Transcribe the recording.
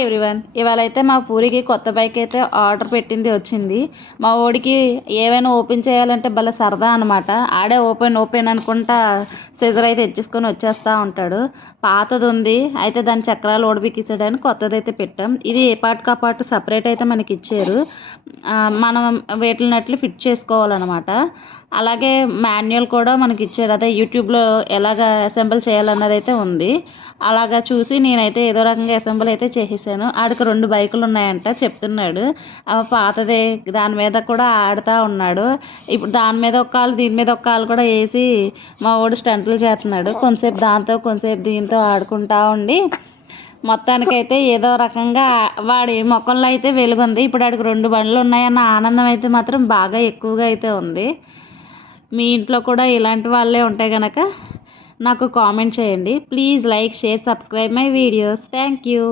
Hi everyone. ఇవాళ అయితే మా పూరికి కొత్త బైక్ అయితే ఆర్డర్ పెట్టింది వచ్చింది. మా ఓడికి ఏవైనా ఓపెన్ చేయాలంటే భలే సరదా అనమాట. ఆడే ఓపెన్ అనుకుంటా సిజర్ అయితే తెచ్చేసుకొని వచ్చేస్తూ ఉంటాడు. పాతది ఉంది అయితే దాని చక్రాలు ఓడిపిక్కిసాడని కొత్తది అయితే పెట్టాం. ఇది ఏ పార్ట్కి ఆ పార్ట్ సపరేట్ అయితే మనకి ఇచ్చారు. మనం వేటినట్లు ఫిట్ చేసుకోవాలన్నమాట. అలాగే మాన్యువల్ కూడా మనకి ఇచ్చారు. అదే యూట్యూబ్లో ఎలాగ అసెంబుల్ చేయాలన్నది అయితే ఉంది. అలాగా చూసి నేనైతే ఏదో రకంగా అసెంబుల్ అయితే చేసేసాను. ఆడికి 2 బైకులు ఉన్నాయంట చెప్తున్నాడు. పాతదే దాని మీద కూడా ఆడుతూ ఉన్నాడు. ఇప్పుడు దాని మీద ఒక కాలు దీని మీద ఒక కాలు కూడా వేసి మా వాడు స్టంట్లు చేస్తున్నాడు. కొంతసేపు దాంతో కొంతసేపు దీంతో ఆడుకుంటా ఉండి మొత్తానికైతే ఏదో రకంగా వాడి ముఖంలో అయితే వెలుగుంది. ఇప్పుడు ఆడికి 2 బండ్లు ఉన్నాయన్న ఆనందం అయితే మాత్రం బాగా ఎక్కువగా అయితే ఉంది. మీ ఇంట్లో కూడా ఇలాంటి వాళ్ళే ఉంటే కనుక నాకు కామెంట్ చేయండి. Please like, share, subscribe my videos. Thank you.